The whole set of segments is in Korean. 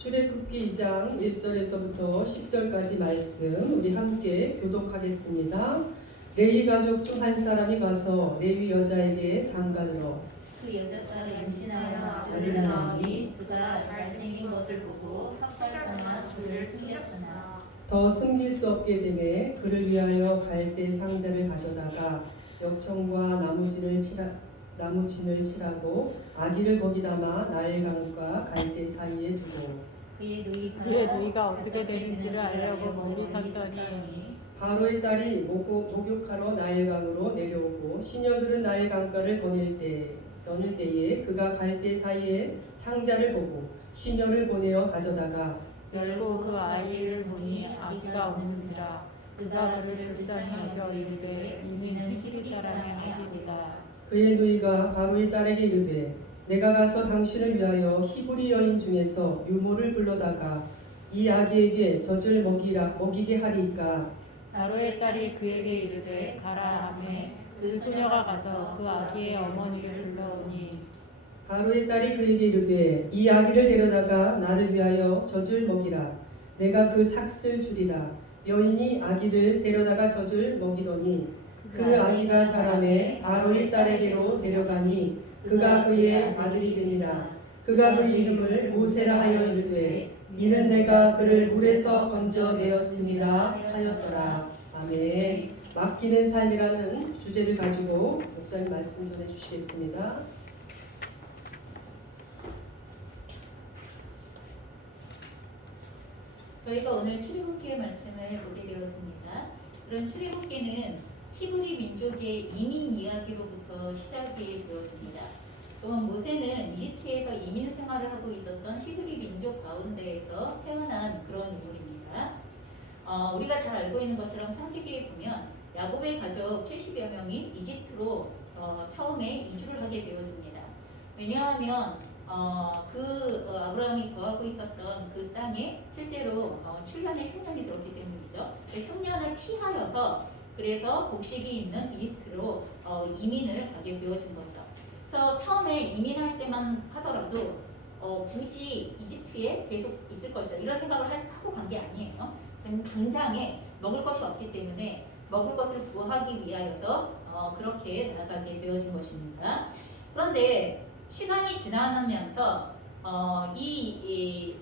출애굽기 2장 1절에서부터 10절까지 말씀 우리 함께 교독하겠습니다. 레위 가족 중 한 사람이 가서 레위 여자에게 장가들어 그 여자가 임신하여 아들을 낳으니 그가 잘생긴 것을 보고 석 달 동안 그를 숨겼으나 더 숨길 수 없게 되매 그를 위하여 갈대 상자를 가져다가 역청과 나무진을 칠하고 아기를 거기 담아 나일강과 갈대 사이에 두고 그의 누이가 어떻게 되는지를 알려고 멀리 샀더니 바로의 딸이 목욕하러 나일강으로 내려오고 시녀들은 나일강가를 떠늘 때에 그가 갈대 사이에 상자를 보고 시녀를 보내어 가져다가 열고 그 아이를 보니 아기가 없는지라 그가 그를 불쌍히 여겨 이르되 이는 히브리 사람의 아기로다. 그의 누이가 바로의 딸에게 이르되 내가 가서 당신을 위하여 히브리 여인 중에서 유모를 불러다가 이 아기에게 젖을 먹이게 하리이까. 바로의 딸이 그에게 이르되 가라 하매 그 소녀가 가서 그 아기의 어머니를 불러오니 바로의 딸이 그에게 이르되 이 아기를 데려다가 나를 위하여 젖을 먹이라. 내가 그 삭슬 주리라. 여인이 아기를 데려다가 젖을 먹이더니 그 아기가 자라매 바로의 딸에게로 데려가니 그가 그의 아들이 되니라. 그가 그 이름을 모세라 하여 이르되 이는 내가 그를 물에서 건져내었음이라 하였더라. 아멘. 맡기는 삶이라는 주제를 가지고 목사님 말씀 전해 주시겠습니다. 저희가 오늘 출애굽기의 말씀을 보게 되었습니다. 그런 출애굽기는 히브리 민족의 이민 이야기로부터 시작이 되었습니다. 또한 모세는 이집트에서 이민 생활을 하고 있었던 히브리 민족 가운데에서 태어난 그런 인물입니다. 우리가 잘 알고 있는 것처럼 창세기에 보면 야곱의 가족 70여 명이 이집트로 처음에 이주를 하게 되어집니다. 왜냐하면 아브라함이 거하고 있었던 그 땅에 실제로 7년에 흉년이 들었기 때문이죠. 그 흉년을 피하여서 그래서 곡식이 있는 이집트로 이민을 가게 되어진 거죠. 그래서 처음에 이민할 때만 하더라도 굳이 이집트에 계속 있을 것이다 이런 생각을 하고 간 게 아니에요. 당장에 먹을 것이 없기 때문에 먹을 것을 구하기 위하여서 그렇게 나가게 되어진 것입니다. 그런데 시간이 지나면서 이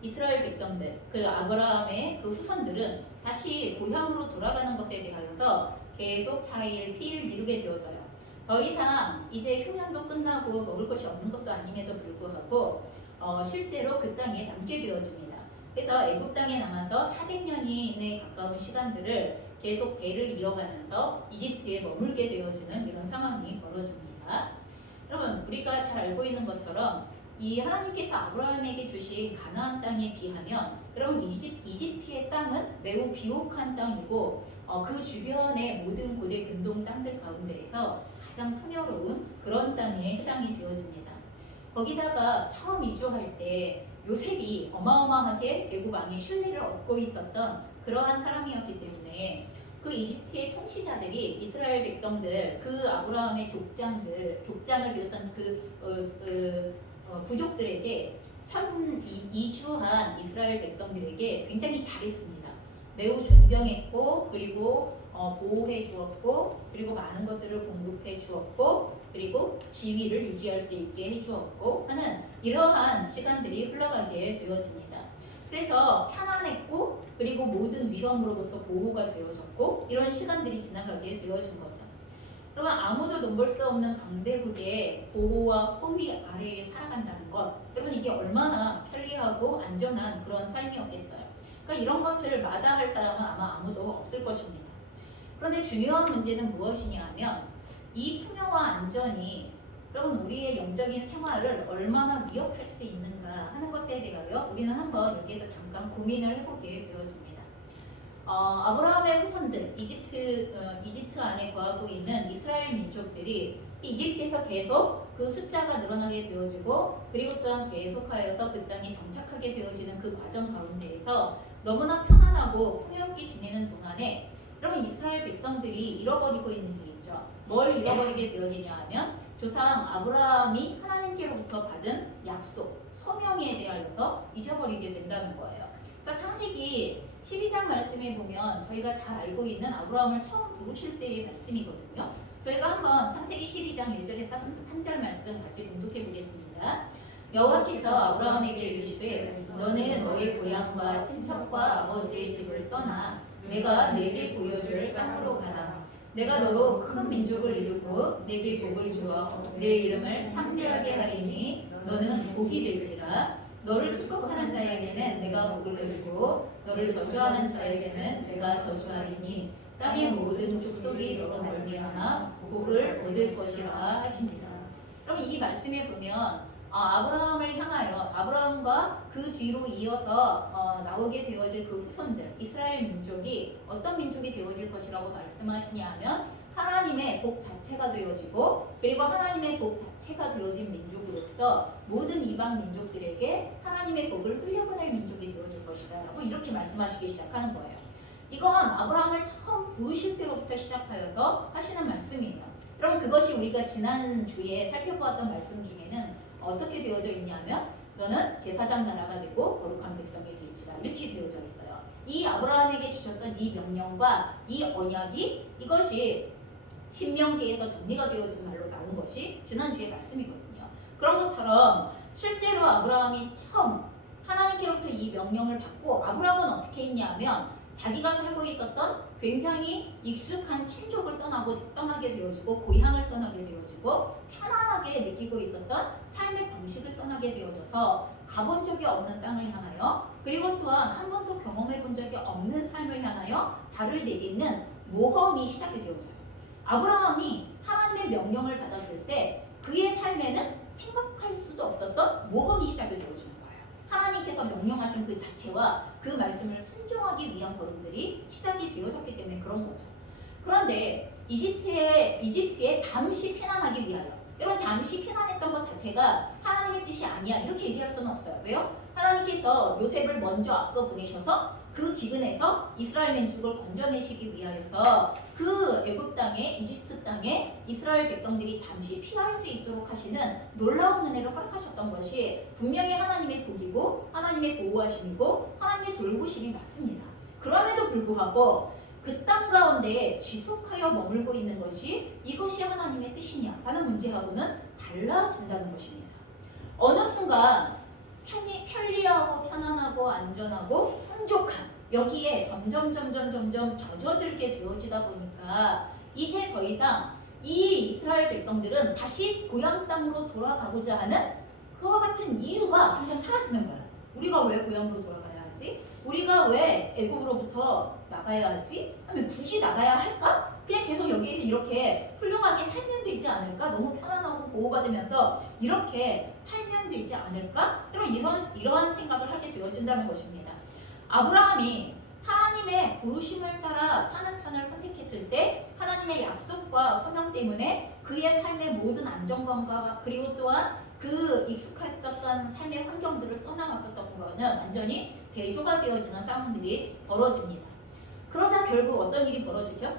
이스라엘 백성들, 그 아브라함의 그 후손들은 다시 고향으로 돌아가는 것에 대하여서 계속 차일 피일 미루게 되어져요. 더 이상 이제 흉년도 끝나고 먹을 것이 없는 것도 아님에도 불구하고 실제로 그 땅에 남게 되어집니다. 그래서 애굽 땅에 남아서 400년에 가까운 시간들을 계속 대를 이어가면서 이집트에 머물게 되어지는 이런 상황이 벌어집니다. 여러분, 우리가 잘 알고 있는 것처럼 이 하나님께서 아브라함에게 주신 가나안 땅에 비하면 여러분 이집트의 땅은 매우 비옥한 땅이고 그 주변의 모든 고대 근동 땅들 가운데에서 가장 풍요로운 그런 땅에 해당이 되어집니다. 거기다가 처음 이주할 때 요셉이 어마어마하게 애굽 왕의 신뢰를 얻고 있었던 그러한 사람이었기 때문에 그 이집트의 통치자들이 이스라엘 백성들, 그 아브라함의 족장을 비롯한 부족들에게 처음 이주한 이스라엘 백성들에게 굉장히 잘했습니다. 매우 존경했고 그리고 보호해 주었고 그리고 많은 것들을 공급해 주었고 그리고 지위를 유지할 수 있게 해 주었고 하는 이러한 시간들이 흘러가게 되어집니다. 그래서 편안했고 그리고 모든 위험으로부터 보호가 되어졌고 이런 시간들이 지나가게 되어진 거죠. 그러면 아무도 넘볼 수 없는 강대국의 보호와 호위 아래에 살아간다는 것, 여러분 이게 얼마나 편리하고 안전한 그런 삶이었겠어요. 그러니까 이런 것을 마다할 사람은 아마 아무도 없을 것입니다. 그런데 중요한 문제는 무엇이냐 하면 이 풍요와 안전이 여러분 우리의 영적인 생활을 얼마나 위협할 수 있는가 하는 것에 대하여 우리는 한번 여기에서 잠깐 고민을 해보게 되어집니다. 아브라함의 후손들, 이집트 안에 거하고 있는 이스라엘 민족들이 이집트에서 계속 그 숫자가 늘어나게 되어지고 그리고 또한 계속하여서 그 땅에 정착하게 되어지는 그 과정 가운데에서 너무나 편안하고 풍요롭게 지내는 동안에 여러분 이스라엘 백성들이 잃어버리고 있는 게 있죠. 뭘 잃어버리게 되어지냐 하면 조상 아브라함이 하나님께로부터 받은 약속, 소명이 생명에 대하여서 잊어버리게 된다는 거예요. 자, 창세기 12장 말씀에 보면 저희가 잘 알고 있는 아브라함을 처음 부르실 때의 말씀이거든요. 저희가 한번 창세기 12장 1절에서 3절 말씀 같이 공독해 보겠습니다. 여호와께서 아브라함에게 이르시되 너는 너의 고향과 친척과 아버지의 집을 떠나 내가 내게 보여줄 땅으로 가라. 내가 너로 큰 민족을 이루고 내게 복을 주어 내 이름을 참대하게 하리니 너는 복이 될지라. 너를 축복하는 자에게는 내가 복을 드리고 너를 저주하는 자에게는 내가 저주하리니 땅의 모든 족속이 너로 말미암아 복을 얻을 것이라 하신지라. 그럼 이 말씀에 보면 아브라함을 향하여 아브라함과 그 뒤로 이어서 나오게 되어질 그 후손들 이스라엘 민족이 어떤 민족이 되어질 것이라고 말씀하시냐면 하나님의 복 자체가 되어지고 그리고 하나님의 복 자체가 되어진 민족으로서 모든 이방 민족들에게 하나님의 복을 흘려보낼 민족이 되어질 것이다 라고 이렇게 말씀하시기 시작하는 거예요. 이건 아브라함을 처음 부르실 때로부터 시작하여서 하시는 말씀이에요. 그럼 그것이 우리가 지난주에 살펴보았던 말씀 중에는 어떻게 되어져 있냐면 너는 제사장 나라가 되고 거룩한 백성이 될지라 이렇게 되어져 있어요. 이 아브라함에게 주셨던 이 명령과 이 언약이 이것이 신명기에서 정리가 되어진 말로 나온 것이 지난주의 말씀이거든요. 그런 것처럼 실제로 아브라함이 처음 하나님께로부터 이 명령을 받고 아브라함은 어떻게 했냐면 자기가 살고 있었던 굉장히 익숙한 친족을 떠나게 되어지고 고향을 떠나게 되어지고 편안하게 느끼고 있었던 삶의 방식을 떠나게 되어져서 가본 적이 없는 땅을 향하여 그리고 또한 한 번도 경험해 본 적이 없는 삶을 향하여 발을 내딛는 모험이 시작이 되어져요. 아브라함이 하나님의 명령을 받았을 때 그의 삶에는 생각할 수도 없었던 모험이 시작이 되어지는 거예요. 하나님께서 명령하신 그 자체와 그 말씀을 순종하기 위한 걸음들이 시작이 되어졌기 때문에 그런 거죠. 그런데 이집트에 잠시 피난하기 위하여 여러분 잠시 피난했던 것 자체가 하나님의 뜻이 아니야 이렇게 얘기할 수는 없어요. 왜요? 하나님께서 요셉을 먼저 앞서 보내셔서 그 기근에서 이스라엘 민족을 건져내시기 위하여서 그 애굽 땅에 이집트 땅에 이스라엘 백성들이 잠시 피할 수 있도록 하시는 놀라운 은혜를 허락하셨던 것이 분명히 하나님의 복이고 하나님의 보호하심이고 하나님의 돌보심이 맞습니다. 그럼에도 불구하고 그 땅 가운데 지속하여 머물고 있는 것이 이것이 하나님의 뜻이냐 라는 문제하고는 달라진다는 것입니다. 어느 순간 편리하고 편안하고 안전하고 풍족한 여기에 점점 젖어들게 되어지다 보니까 이제 더 이상 이 이스라엘 백성들은 다시 고향 땅으로 돌아가고자 하는 그와 같은 이유가 점점 사라지는 거야. 우리가 왜 고향으로 돌아가야 하지? 우리가 왜 애굽으로부터 나가야 하지? 아니 굳이 나가야 할까? 그냥 계속 여기에서 이렇게 훌륭하게 살면 되지 않을까? 너무 편안하고 보호받으면서 이렇게 살면 되지 않을까? 이러한 생각을 하게 되어진다는 것입니다. 아브라함이 하나님의 부르심을 따라 사는 편을 선택했을 때 하나님의 약속과 소명 때문에 그의 삶의 모든 안정감과 그리고 또한 그 익숙했었던 삶의 환경들을 떠나갔었던 거는 완전히 대조가 되어지는 상황들이 벌어집니다. 그러자 결국 어떤 일이 벌어지죠?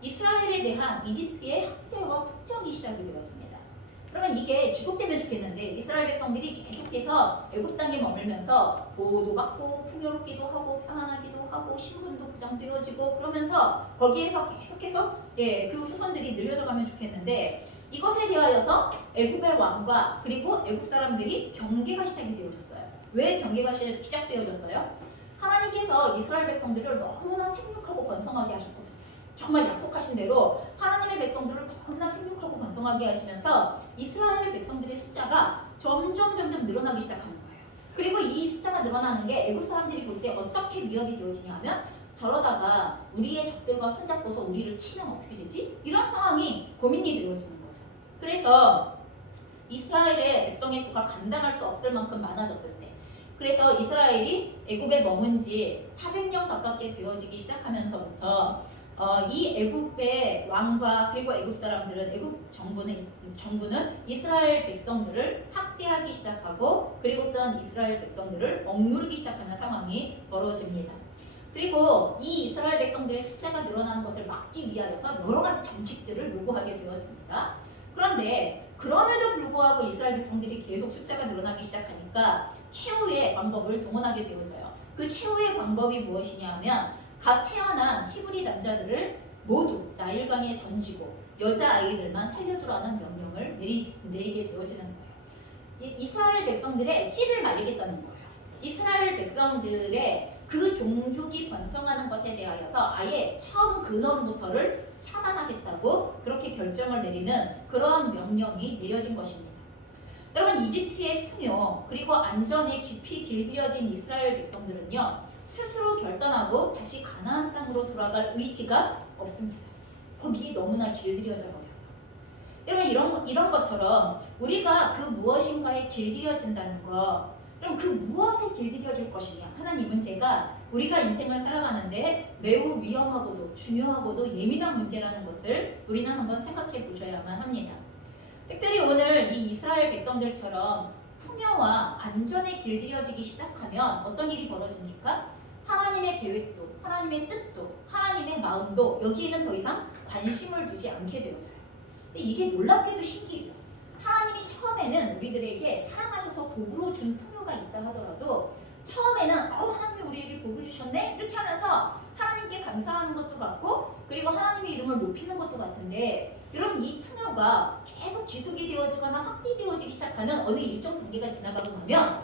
이스라엘에 대한 이집트의 학대와 폭정이 시작이 되어집니다. 그러면 이게 지속되면 좋겠는데 이스라엘 백성들이 계속해서 애굽 땅에 머물면서 보호도 받고 풍요롭기도 하고 편안하기도 하고 신분도 보장되어지고 그러면서 거기에서 계속해서 그 후손들이 늘려져 가면 좋겠는데 이것에 대하여서 애굽의 왕과 그리고 애굽 사람들이 경계가 시작이 되어졌어요. 왜 경계가 시작되어졌어요? 하나님께서 이스라엘 백성들을 너무나 생육하고 번성하게 하셨거든요. 정말 약속하신 대로 하나님의 백성들을 너무나 생육하고 번성하게 하시면서 이스라엘 백성들의 숫자가 점점 늘어나기 시작하는 거예요. 그리고 이 숫자가 늘어나는 게 애굽 사람들이 볼 때 어떻게 위협이 되어지냐 하면 저러다가 우리의 적들과 손잡고서 우리를 치면 어떻게 되지? 이런 상황이 고민이 되어지는 거죠. 그래서 이스라엘의 백성의 수가 감당할 수 없을 만큼 많아졌을 때 그래서 이스라엘이 애굽에 머문 지 400년 가깝게 되어지기 시작하면서부터 이 애굽의 왕과 그리고 애굽 사람들은 애굽 정부는 이스라엘 백성들을 학대하기 시작하고 그리고 또한 이스라엘 백성들을 억누르기 시작하는 상황이 벌어집니다. 그리고 이 이스라엘 백성들의 숫자가 늘어나는 것을 막기 위하여서 여러 가지 정책들을 요구하게 되어집니다. 그런데 그럼에도 불구하고 이스라엘 백성들이 계속 숫자가 늘어나기 시작하니까 최후의 방법을 동원하게 되어져요. 그 최후의 방법이 무엇이냐 하면 갓 태어난 히브리 남자들을 모두 나일강에 던지고 여자아이들만 살려두라는 명령을 내리게 되어지는 거예요. 이스라엘 백성들의 씨를 말리겠다는 거예요. 이스라엘 백성들의 그 종족이 번성하는 것에 대하여서 아예 처음 근원부터를 차단하겠다고 그렇게 결정을 내리는 그러한 명령이 내려진 것입니다. 여러분, 이집트의 풍요 그리고 안전에 깊이 길들여진 이스라엘 백성들은요, 스스로 결단하고 다시 가나안 땅으로 돌아갈 의지가 없습니다. 거기에 너무나 길들여져 버려서. 여러분, 이런 것처럼 우리가 그 무엇인가에 길들여진다는 거, 그럼 그 무엇에 길들여질 것이냐? 하나님은 제가 우리가 인생을 살아가는데 매우 위험하고도 중요하고도 예민한 문제라는 것을 우리는 한번 생각해 보셔야만 합니다. 특별히 오늘 이 이스라엘 백성들처럼 풍요와 안전에 길들여지기 시작하면 어떤 일이 벌어집니까? 하나님의 계획도, 하나님의 뜻도, 하나님의 마음도 여기에는 더 이상 관심을 두지 않게 되어져요. 근데 이게 놀랍게도 신기해요. 하나님이 처음에는 우리들에게 사랑하셔서 복으로 준 풍요가 있다 하더라도 처음에는 하나님이 우리에게 복을 주셨네? 이렇게 하면서 하나님께 감사하는 것도 같고 그리고 하나님의 이름을 높이는 것도 같은데, 여러분, 이 풍요가 계속 지속이 되어지거나 확대되어지기 시작하는 어느 일정 단계가 지나가고 나면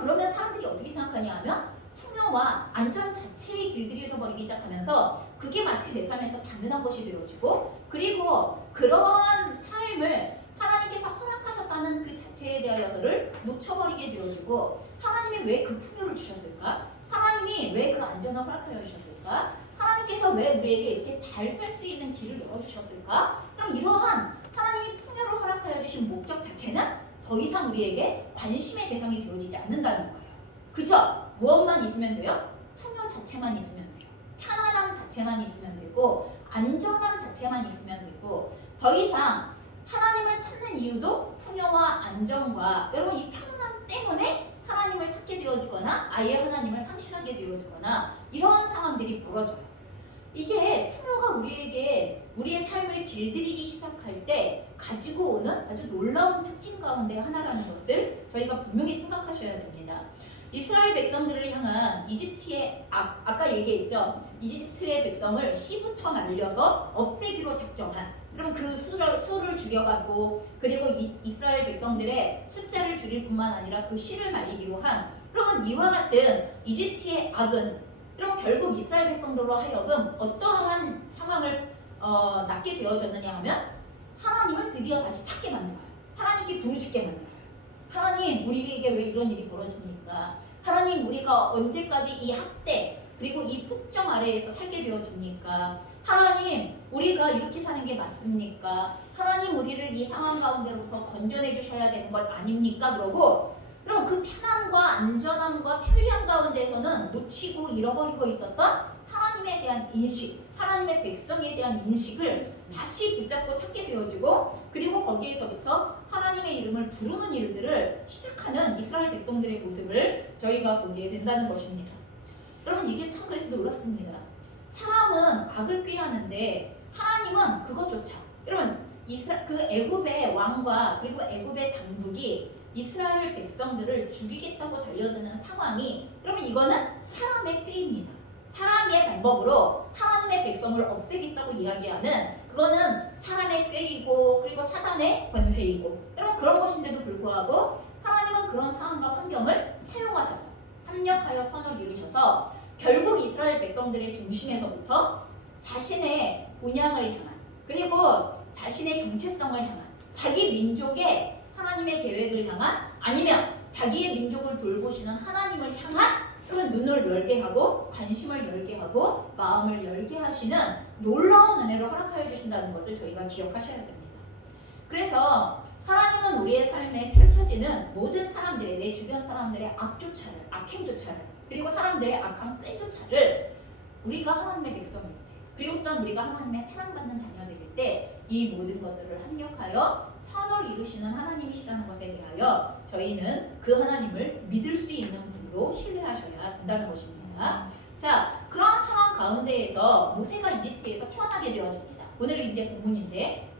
그러면 사람들이 어떻게 생각하냐 하면 풍요와 안전 자체에 길들여져 버리기 시작하면서 그게 마치 내 삶에서 당연한 것이 되어지고, 그리고 그러한 삶을 하나님께서 허락하셨다는 그 자체에 대하여서를 놓쳐버리게 되어지고, 하나님이 왜 그 풍요를 주셨을까? 하나님이 왜 그 안전을 허락하여 주셨을까? 하나님께서 왜 우리에게 이렇게 잘 살 수 있는 길을 열어주셨을까? 그럼 이러한 하나님이 풍요를 허락하여 주신 목적 자체는 더 이상 우리에게 관심의 대상이 되어지지 않는다는 거예요. 그죠? 무엇만 있으면 돼요? 풍요 자체만 있으면 돼요. 편안함 자체만 있으면 되고 안전함 자체만 있으면 되고, 더 이상 하나님을 찾는 이유도 풍요와 안정과, 여러분, 이 편안함 때문에 하나님을 찾게 되어지거나 아예 하나님을 상실하게 되어지거나 이런 상황들이 벌어져요. 이게 풍요가 우리에게 우리의 삶을 길들이기 시작할 때 가지고 오는 아주 놀라운 특징 가운데 하나라는 것을 저희가 분명히 생각하셔야 됩니다. 이스라엘 백성들을 향한 이집트의 아까 얘기했죠. 이집트의 백성을 씨부터 말려서 없애기로 작정한, 그럼 그 수를 줄여가고 그리고 이스라엘 백성들의 숫자를 줄일 뿐만 아니라 그 씨를 말리기로 한, 그러면 이와 같은 이집트의 악은 그럼 결국 이스라엘 백성들로 하여금 어떠한 상황을 낳게 되어졌느냐 하면 하나님을 드디어 다시 찾게 만들어요. 하나님께 부르짖게 만들어요. 하나님, 우리에게 왜 이런 일이 벌어집니까? 하나님, 우리가 언제까지 이 학대 그리고 이 폭정 아래에서 살게 되어집니까? 하나님, 우리가 이렇게 사는 게 맞습니까? 하나님, 우리를 이 상황 가운데로부터 건져내 주셔야 되는 것 아닙니까? 그러고 그럼 그 편안과 안전함과 편리함 가운데에서는 놓치고 잃어버리고 있었던 하나님에 대한 인식, 하나님의 백성에 대한 인식을 다시 붙잡고 찾게 되어지고, 그리고 거기에서부터 하나님의 이름을 부르는 일들을 시작하는 이스라엘 백성들의 모습을 저희가 보게 된다는 것입니다. 여러분, 이게 참 그래서 놀랐습니다. 사람은 악을 꾀하는데 하나님은 그것조차, 여러분, 그 애굽의 왕과 그리고 애굽의 당국이 이스라엘 백성들을 죽이겠다고 달려드는 상황이, 그러면 이거는 사람의 꾀입니다. 사람의 방법으로 하나님의 백성을 없애겠다고 이야기하는, 그거는 사람의 꾀이고 그리고 사단의 권세이고, 여러분, 그런 것인데도 불구하고 하나님은 그런 상황과 환경을 사용하셔서 합력하여 선을 이루셔서 결국 이스라엘 백성들의 중심에서부터 자신의 본향을 향한, 그리고 자신의 정체성을 향한, 자기 민족의 하나님의 계획을 향한, 아니면 자기의 민족을 돌보시는 하나님을 향한 그런 눈을 열게 하고 관심을 열게 하고 마음을 열게 하시는 놀라운 은혜를 허락하여 주신다는 것을 저희가 기억하셔야 됩니다. 그래서 하나님은 우리의 삶에 펼쳐지는 모든 사람들의, 내 주변 사람들의 악조차를, 악행조차를, 그리고 사람들의 악한 꾀조차를 우리가 하나님의 백성일 때, 그리고 또한 우리가 하나님의 사랑받는 자녀들일 때 이 모든 것들을 합력하여 선을 이루시는 하나님이시라는 것에 대하여 저희는 그 하나님을 믿을 수 있는 분으로 신뢰하셔야 된다는 것입니다. 자, 그런 상황 가운데에서 모세가 이집트에서 태어나게 되어집니다. 오늘은 이제 본문인데,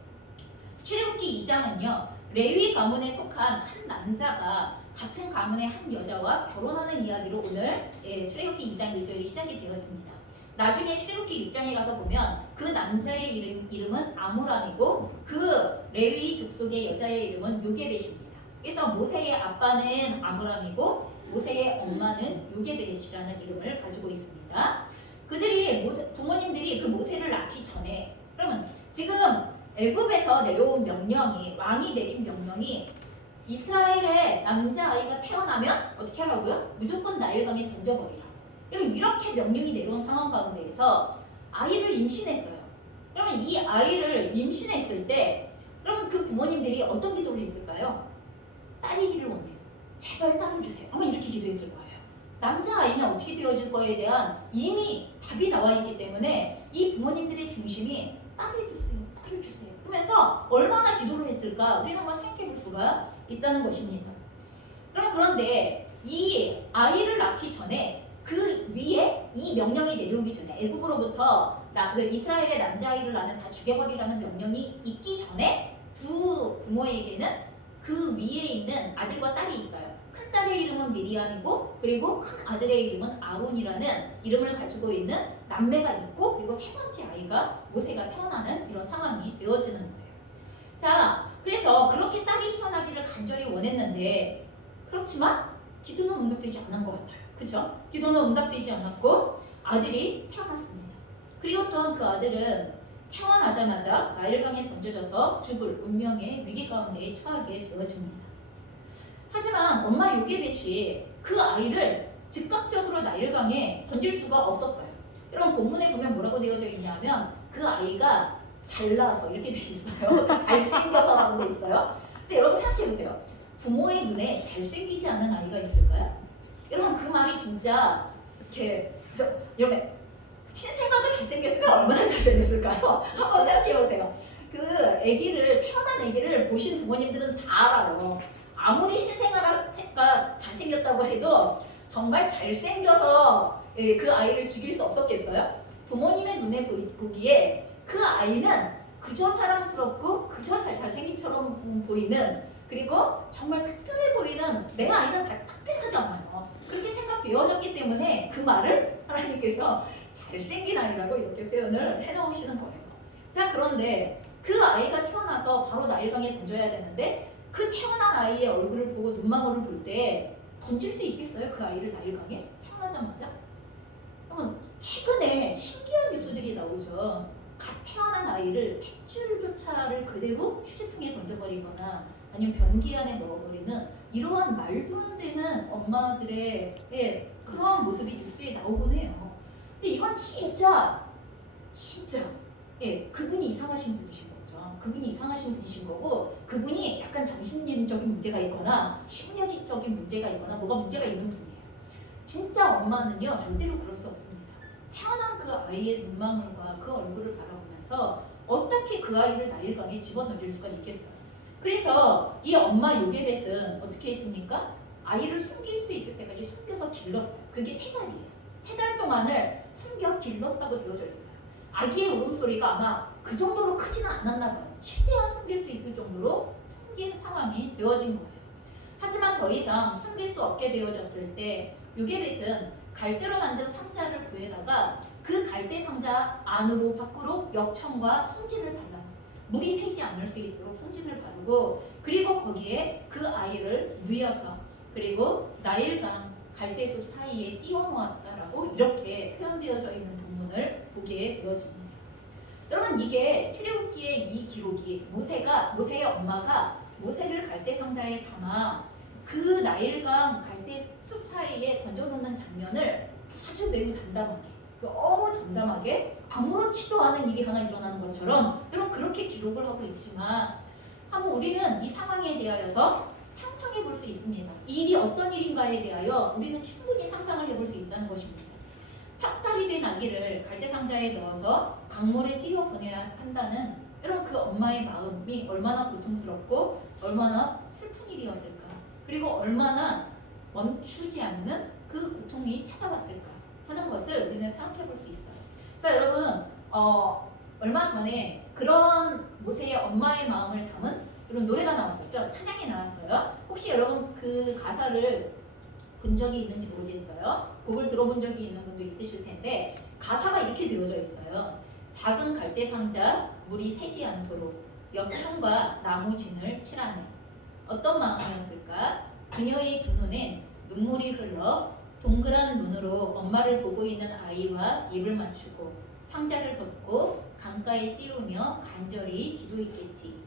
출애굽기 2장은요 레위 가문에 속한 한 남자가 같은 가문의 한 여자와 결혼하는 이야기로 오늘 출애굽기 2장 1절이 시작이 되어집니다. 나중에 출애굽기 6장에 가서 보면 그 남자의 이름은 아므람이고 그 레위 족속의 여자의 이름은 요게벳입니다. 그래서 모세의 아빠는 아므람이고 모세의 엄마는 요게벳이라는 이름을 가지고 있습니다. 그들이 부모님들이 그 모세를 낳기 전에 그러면 지금 애굽에서 내려온 명령이 왕이 내린 명령이 이스라엘의 남자아이가 태어나면 어떻게 하라고요? 무조건 나일강에 던져버리라. 그럼 이렇게 명령이 내려온 상황 가운데에서 아이를 임신했어요. 그러면 이 아이를 임신했을 때 그러면 그 부모님들이 어떤 기도를 했을까요? 딸이기를 원해요. 제발 딸을 주세요. 아마 이렇게 기도했을 거예요. 남자아이는 어떻게 되어질 거에 대한 이미 답이 나와 있기 때문에 이 부모님들의 중심이 딸을 주세요. 딸을 주세요. 그러면서 얼마나 기도를 했을까 우리는 한번 생각해 볼 수가 있다는 것입니다. 그런데 이 아이를 낳기 전에 그 위에 이 명령이 내려오기 전에 애굽으로부터 이스라엘의 남자아이를 낳으면 다 죽여버리라는 명령이 있기 전에 두 부모에게는 그 위에 있는 아들과 딸이 있어요. 큰 딸의 이름은 미리암이고 그리고 큰 아들의 이름은 아론이라는 이름을 가지고 있는 남매가 있고 그리고 세 번째 아이가 모세가 태어나는 이런 상황이 되어지는 거예요. 자, 그래서 그렇게 딸이 태어나기를 간절히 원했는데 그렇지만 기도는 응답되지 않은 것 같아요. 그죠? 기도는 응답되지 않았고 아들이 태어났습니다. 그리고 또한 그 아들은 태어나자마자 나일강에 던져져서 죽을 운명의 위기 가운데 처하게 되어집니다. 하지만 엄마 요게벳이 그 아이를 즉각적으로 나일강에 던질 수가 없었어요. 여러분 본문에 보면 뭐라고 되어져 있냐면 그 아이가 잘나서 이렇게 돼 있어요. 잘생겨서라고 돼 있어요. 근데 여러분 생각해보세요. 부모의 눈에 잘생기지 않은 아이가 있을까요? 여러분 그 말이 진짜 이렇게 여러분 신생아가 잘생겼으면 얼마나 잘생겼을까요? 한번 생각해보세요. 그 태어난 아기를 보신 부모님들은 다 알아요. 아무리 신생아가 잘생겼다고 해도 정말 잘생겨서 그 아이를 죽일 수 없었겠어요? 부모님의 눈에 보기에 그 아이는 그저 사랑스럽고 그저 잘생긴처럼 보이는 그리고 정말 특별해 보이는 내 아이는 다 특별하잖아요. 그렇게 생각되어졌기 때문에 그 말을 하나님께서 잘생긴 아이라고 이렇게 표현을 해놓으시는 거예요. 자, 그런데 그 아이가 태어나서 바로 나일강에 던져야 되는데 그 태어난 아이의 얼굴을 보고 눈망울을 볼 때 던질 수 있겠어요? 그 아이를 나일강에? 태어나자마자? 최근에 신기한 뉴스들이 나오죠. 갓 태어난 아이를 탯줄조차를 그대로 휴지통에 던져버리거나 아니면 변기 안에 넣어버리는 이러한 말도 안 되는 엄마들의 그러한 모습이 뉴스에 나오곤 해요. 근데 이건 진짜 그분이 이상하신 분이신 거죠. 그분이 이상하신 분이신 거고 그분이 약간 정신적인 문제가 있거나 심리적인 문제가 있거나 뭐가 문제가 있는 분이에요. 진짜 엄마는요 절대로 그럴 수 없습니다. 태어난 그 아이의 눈망울과 그 얼굴을 바라보면서 어떻게 그 아이를 나일강에 집어넣을 수가 있겠어요. 그래서 이 엄마 요게벳은 어떻게 했습니까? 아이를 숨길 수 있을 때까지 숨겨서 길렀어요. 그게 3달이에요. 3달 동안을 숨겨 길렀다고 되어져 있어요. 아기의 울음소리가 아마 그 정도로 크지는 않았나 봐요. 최대한 숨길 수 있을 정도로 숨긴 상황이 되어진 거예요. 하지만 더 이상 숨길 수 없게 되어졌을 때 요게벳은 갈대로 만든 상자를 구해다가 그 갈대 상자 안으로 밖으로 역청과 손질을 발라요. 물이 새지 않을 수 있도록 손질을 바르고 그리고 거기에 그 아이를 누여서 그리고 나일강 갈대숲 사이에 띄워놓았다라고 이렇게 표현되어져 있는 본문을 보게 되어집니다. 여러분 이게 출애굽기의 이 기록이 모세의 엄마가 모세를 갈대 상자에 담아 그 나일강 갈대숲 사이에 던져놓는 장면을 아주 매우 담담하게 너무 담담하게 아무렇지도 않은 일이 하나 일어나는 것처럼 여러분 그렇게 기록을 하고 있지만 한번 우리는 이 상황에 대하여서 상상해 볼 수 있습니다. 이 일이 어떤 일인가에 대하여 우리는 충분히 상상을 해볼 수 있다는 것입니다. 석 달이 된 아기를 갈대상자에 넣어서 강물에 띄워 보내야 한다는 여러분 그 엄마의 마음이 얼마나 고통스럽고 얼마나 슬픈 일이었을까 그리고 얼마나 멈추지 않는 그 고통이 찾아왔을까 하는 것을 우리는 생각해 볼 수 있어요. 자, 여러분 얼마 전에 그런 모세의 엄마의 마음을 담은 이런 노래가 나왔었죠. 찬양이 나왔어요. 혹시 여러분 그 가사를 본 적이 있는지 모르겠어요. 곡을 들어본 적이 있는 분도 있으실 텐데 가사가 이렇게 되어져 있어요. 작은 갈대 상자 물이 새지 않도록 엽천과 나무진을 칠하네. 어떤 마음이었을까? 그녀의 두 눈엔 눈물이 흘러 동그란 눈으로 엄마를 보고 있는 아이와 입을 맞추고 상자를 덮고 강가에 띄우며 간절히 기도했겠지.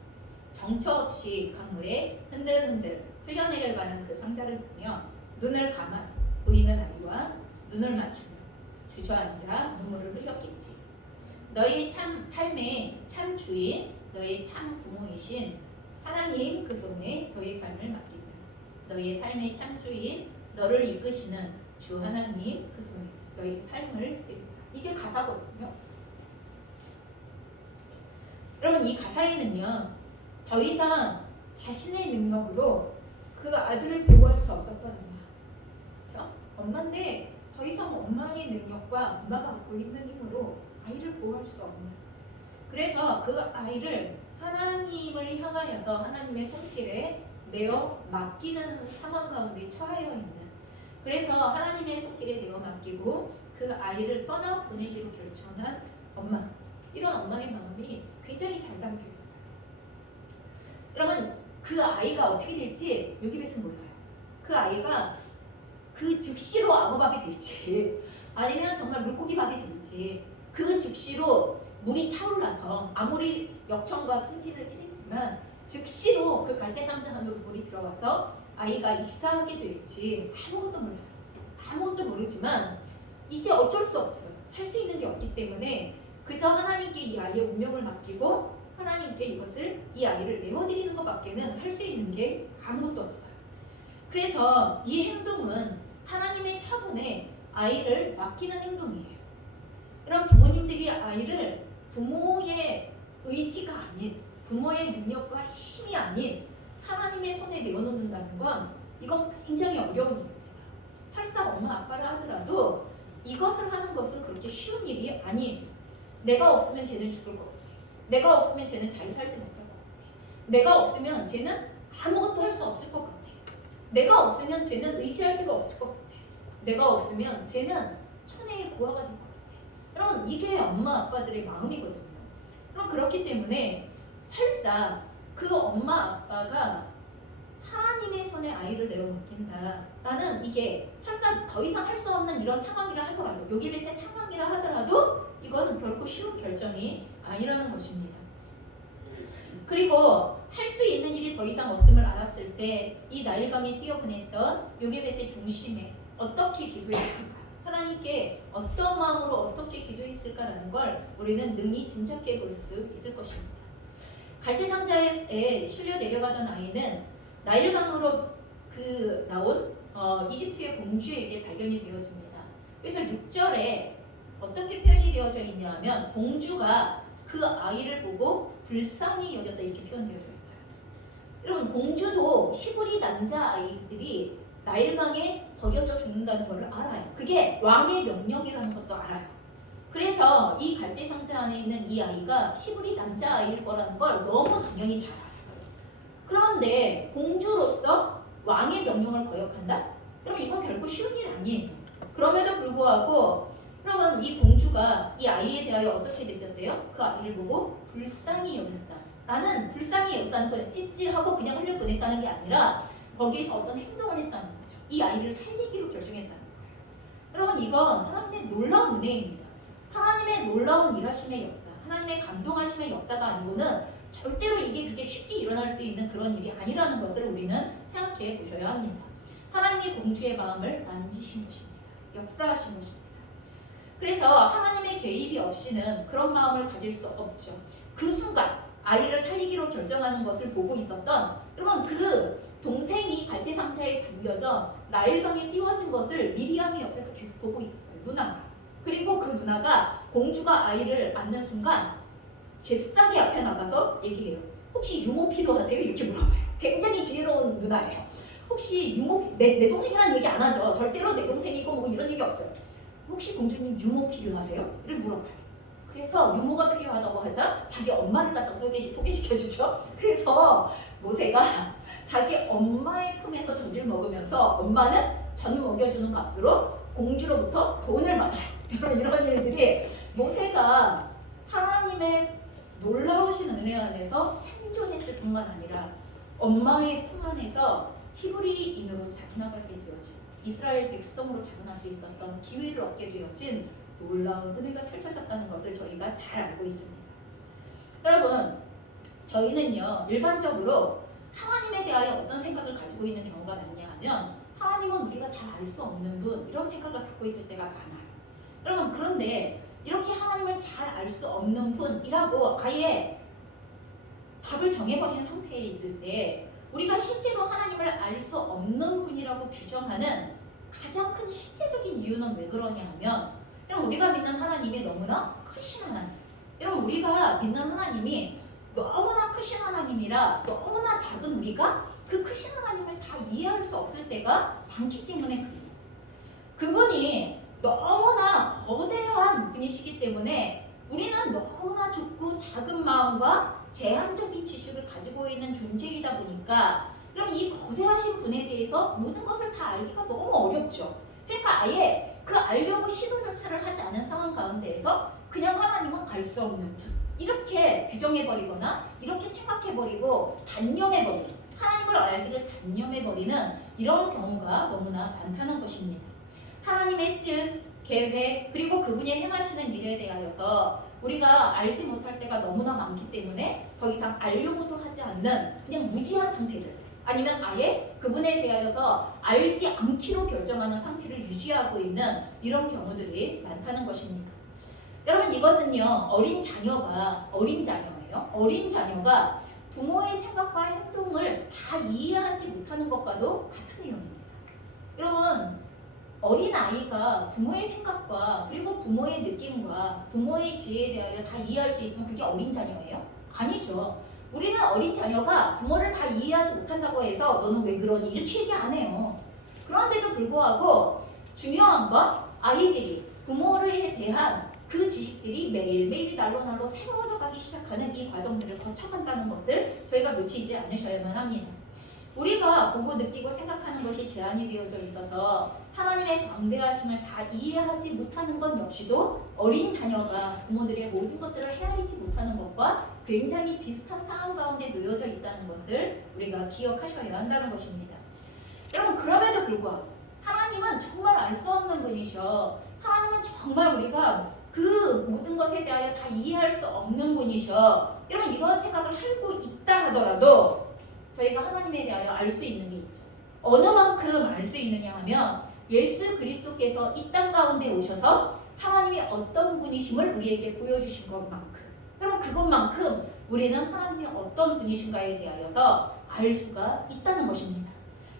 정처 없이 강물에 흔들흔들 흘려내려가는 그 상자를 보며 눈을 감아 보이는 아이와 눈을 맞추며 주저앉아 눈물을 흘렸겠지. 너희 참 삶의 참 주인, 너희 참 부모이신 하나님 그 손에 너희 삶을 맡긴다. 너희의 삶의 참 주인, 너를 이끄시는 주 하나님 그 손에 너희 삶을 드린다. 이게 가사거든요. 여러분 이 가사에는요 더 이상 자신의 능력으로 그 아들을 보호할 수 없었던 엄마, 그렇죠? 엄마인데 더 이상 엄마의 능력과 엄마가 갖고 있는 힘으로 아이를 보호할 수 없는. 그래서 그 아이를 하나님을 향하여서 하나님의 손길에 내어 맡기는 상황 가운데 처하여 있는. 그래서 하나님의 손길에 내어 맡기고 그 아이를 떠나 보내기로 결정한 엄마. 이런 엄마의 마음이 굉장히 잘 담겨 있어요. 여러분 그 아이가 어떻게 될지 요기벳은 몰라요. 그 아이가 그 즉시로 암호밥이 될지 아니면 정말 물고기밥이 될지 그 즉시로 물이 차올라서 아무리 역청과 승진을 치했지만 즉시로 그 갈대상자 안으로 물이 들어와서 아이가 익사하게 될지 아무것도 몰라요. 아무것도 모르지만 이제 어쩔 수 없어요. 할 수 있는 게 없기 때문에 그저 하나님께 이 아이의 운명을 맡기고 하나님께 이것을 이 아이를 내어드리는 것밖에는 할 수 있는 게 아무것도 없어요. 그래서 이 행동은 하나님의 차분에 아이를 맡기는 행동이에요. 이런 부모님들이 아이를 부모의 의지가 아닌 부모의 능력과 힘이 아닌 하나님의 손에 내어놓는다는 건 이건 굉장히 어려운 일입니다. 설사 엄마 아빠를 하더라도 이것을 하는 것은 그렇게 쉬운 일이 아니에요. 내가 없으면 쟤는 죽을 것 같아. 내가 없으면 쟤는 잘 살지 못할 것 같아. 내가 없으면 쟤는 아무것도 할 수 없을 것 같아. 내가 없으면 쟤는 의지할 데가 없을 것 같아. 내가 없으면 쟤는 천혜의 고아가 될 것 같아. 여러분 이게 엄마 아빠들의 마음이거든요. 그럼 그렇기 때문에 설사 그 엄마 아빠가 하나님의 손에 아이를 내어 맡긴다라는 이게 설사 더 이상 할 수 없는 이런 상황이라 하더라도 요기벳의 상황이라 하더라도 이건 결코 쉬운 결정이 아니라는 것입니다. 그리고 할 수 있는 일이 더 이상 없음을 알았을 때 이 나일강에 뛰어보냈던 요게벳의 중심에 어떻게 기도했을까? 하나님께 어떤 마음으로 어떻게 기도했을까라는 걸 우리는 능히 짐작해 볼 수 있을 것입니다. 갈대상자에 실려 내려가던 아이는 나일강으로 나온 이집트의 공주에게 발견이 되어집니다. 그래서 6절에 어떻게 표현이 되어져 있냐면 공주가 그 아이를 보고 불쌍히 여겼다 이렇게 표현되어져 있어요. 여러분 공주도 히브리 남자아이들이 나일강에 버려져 죽는다는 것을 알아요. 그게 왕의 명령이라는 것도 알아요. 그래서 이 갈대상자 안에 있는 이 아이가 히브리 남자아이일 거라는 걸 너무 당연히 잘 알아요. 그런데 공주로서 왕의 명령을 거역한다? 여러분 이건 결코 쉬운 일 아니에요. 그럼에도 불구하고 여러분 이 공주가 이 아이에 대하여 어떻게 느꼈대요? 그 아이를 보고 불쌍히 여겼다. 라는 불쌍히 여겼다는 건 찌찌하고 그냥 흘려보냈다는 게 아니라 거기에서 어떤 행동을 했다는 거죠. 이 아이를 살리기로 결정했다는 거예요. 여러분 이건 하나님의 놀라운 은혜입니다. 하나님의 놀라운 일하심의 역사, 하나님의 감동하심의 역사가 아니고는 절대로 이게 그렇게 쉽게 일어날 수 있는 그런 일이 아니라는 것을 우리는 생각해 보셔야 합니다. 하나님이 공주의 마음을 만지신 것입니다. 역사하신 것입니다. 그래서 하나님의 개입이 없이는 그런 마음을 가질 수 없죠. 그 순간 아이를 살리기로 결정하는 것을 보고 있었던 여러분 그 동생이 갈대상자에 담겨져 나일강에 띄워진 것을 미리암이 옆에서 계속 보고 있었어요. 누나가. 그리고 그 누나가 공주가 아이를 안는 순간 잽싸게 앞에 나가서 얘기해요. 혹시 유모 필요하세요? 이렇게 물어봐요. 굉장히 지혜로운 누나예요. 혹시 유모 내 동생이라는 얘기 안 하죠. 절대로 내 동생이고 뭐 이런 얘기 없어요. 혹시 공주님 유모 필요하세요? 이를 물어봐요. 그래서 유모가 필요하다고 하자 자기 엄마를 갖다 소개시켜주죠. 그래서 모세가 자기 엄마의 품에서 젖을 먹으면서 엄마는 젖 먹여주는 값으로 공주로부터 돈을 받아요. 여러분, 이런 일들이 모세가 하나님의 놀라우신 은혜 안에서 생존했을 뿐만 아니라 엄마의 품 안에서 히브리인으로 자라나게 되어지고 이스라엘 백성으로 자라날 수 있었던 기회를 얻게 되어진 놀라운 은혜가 펼쳐졌다는 것을 저희가 잘 알고 있습니다. 여러분, 저희는요 일반적으로 하나님에 대하여 어떤 생각을 가지고 있는 경우가 많냐 하면 하나님은 우리가 잘 알 수 없는 분, 이런 생각을 갖고 있을 때가 많아요. 여러분, 그런데 이렇게 하나님을 잘 알 수 없는 분이라고 아예 답을 정해버린 상태에 있을 때 우리가 실제로 하나님을 알 수 없는 분이라고 규정하는 가장 큰 실제적인 이유는 왜 그러냐 하면, 여러분, 우리가 믿는 하나님이 너무나 크신 하나님, 여러분, 우리가 믿는 하나님이 너무나 크신 하나님이라 너무나 작은 우리가 그 크신 하나님을 다 이해할 수 없을 때가 많기 때문에 그래요. 그분이 너무나 거대한 분이시기 때문에 우리는 너무나 좁고 작은 마음과 제한적인 지식을 가지고 있는 존재이다 보니까, 그럼 이 거대하신 분에 대해서 모든 것을 다 알기가 너무 어렵죠. 그러니까 아예 그 알려고 시도조차를 하지 않은 상황 가운데에서 그냥 하나님은 알 수 없는 분, 이렇게 규정해버리거나 이렇게 생각해버리고 단념해버리는, 하나님을 알기를 단념해버리는 이런 경우가 너무나 많다는 것입니다. 하나님의 뜻, 계획, 그리고 그분이 행하시는 일에 대하여서 우리가 알지 못할 때가 너무나 많기 때문에 더 이상 알려고도 하지 않는 그냥 무지한 상태를, 아니면 아예 그분에 대하여서 알지 않기로 결정하는 상태를 유지하고 있는 이런 경우들이 많다는 것입니다. 여러분, 이것은요 어린 자녀예요. 어린 자녀가 부모의 생각과 행동을 다 이해하지 못하는 것과도 같은 이유입니다. 여러분, 어린 아이가 부모의 생각과 그리고 부모의 느낌과 부모의 지혜에 대하여 다 이해할 수 있으면 그게 어린 자녀예요? 아니죠. 우리는 어린 자녀가 부모를 다 이해하지 못한다고 해서 너는 왜 그러니 이렇게 얘기 안 해요. 그런데도 불구하고 중요한 건 아이들이 부모에 대한 그 지식들이 매일매일 날로 새로워져 가기 시작하는 이 과정들을 거쳐간다는 것을 저희가 놓치지 않으셔야만 합니다. 우리가 보고 느끼고 생각하는 것이 제한이 되어져 있어서 하나님의 광대하심을 다 이해하지 못하는 것 역시도 어린 자녀가 부모들의 모든 것들을 헤아리지 못하는 것과 굉장히 비슷한 상황 가운데 놓여져 있다는 것을 우리가 기억하셔야 한다는 것입니다. 여러분, 그럼에도 불구하고 하나님은 정말 알 수 없는 분이셔. 하나님은 정말 우리가 그 모든 것에 대하여 다 이해할 수 없는 분이셔. 여러분, 이러한 생각을 하고 있다 하더라도 저희가 하나님에 대하여 알 수 있는 게 있죠. 어느 만큼 알 수 있느냐 하면 예수 그리스도께서 이 땅 가운데 오셔서 하나님이 어떤 분이심을 우리에게 보여주신 것만큼, 여러분, 그것만큼 우리는 하나님이 어떤 분이신가에 대하여서 알 수가 있다는 것입니다.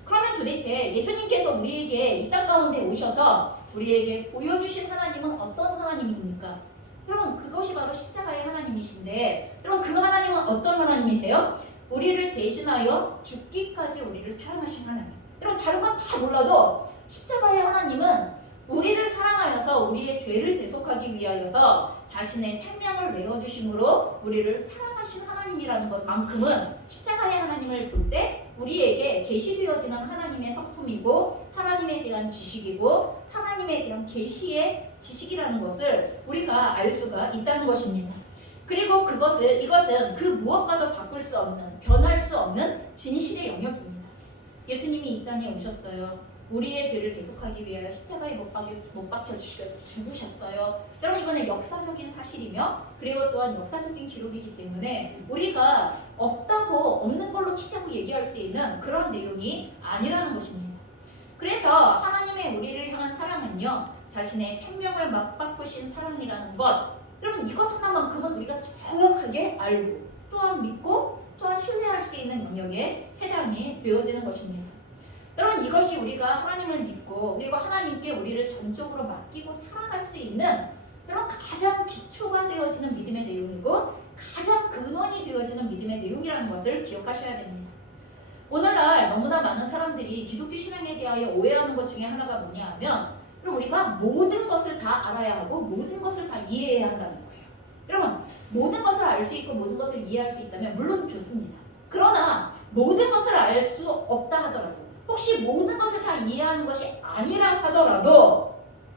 그러면 도대체 예수님께서 우리에게 이 땅 가운데 오셔서 우리에게 보여주신 하나님은 어떤 하나님입니까? 여러분, 그것이 바로 십자가의 하나님이신데, 여러분, 그 하나님은 어떤 하나님이세요? 우리를 대신하여 죽기까지 우리를 사랑하신 하나님. 여러분, 다른 건 다 몰라도 십자가의 하나님은 우리를 사랑하여서 우리의 죄를 대속하기 위하여서 자신의 생명을 내어주심으로 우리를 사랑하신 하나님이라는 것만큼은 십자가의 하나님을 볼 때 우리에게 계시되어지는 하나님의 성품이고 하나님에 대한 지식이고 하나님에 대한 계시의 지식이라는 것을 우리가 알 수가 있다는 것입니다. 그리고 이것은 그 무엇과도 바꿀 수 없는, 변할 수 없는 진실의 영역입니다. 예수님이 이 땅에 오셨어요. 우리의 죄를 대속하기 위하여 십자가에 못 박혀 죽으셨어요. 여러분, 이거는 역사적인 사실이며 그리고 또한 역사적인 기록이기 때문에 우리가 없는 걸로 치자고 얘기할 수 있는 그런 내용이 아니라는 것입니다. 그래서 하나님의 우리를 향한 사랑은요, 자신의 생명을 맞바꾸신 사랑이라는 것, 여러분, 이것 하나만큼은 우리가 정확하게 알고 또한 믿고 또한 신뢰할 수 있는 영역에 해당이 되어지는 것입니다. 여러분, 이것이 우리가 하나님을 믿고 그리고 하나님께 우리를 전적으로 맡기고 사랑할 수 있는 여러분 가장 기초가 되어지는 믿음의 내용이고 가장 근원이 되어지는 믿음의 내용이라는 것을 기억하셔야 됩니다. 오늘날 너무나 많은 사람들이 기독교 신앙에 대하여 오해하는 것 중에 하나가 뭐냐 하면, 그럼 우리가 모든 것을 다 알아야 하고 모든 것을 다 이해해야 한다는 거예요. 여러분, 모든 것을 알 수 있고 모든 것을 이해할 수 있다면 물론 좋습니다. 그러나 모든 것을 알 수 없다 하더라도, 혹시 모든 것을 다 이해하는 것이 아니라 하더라도,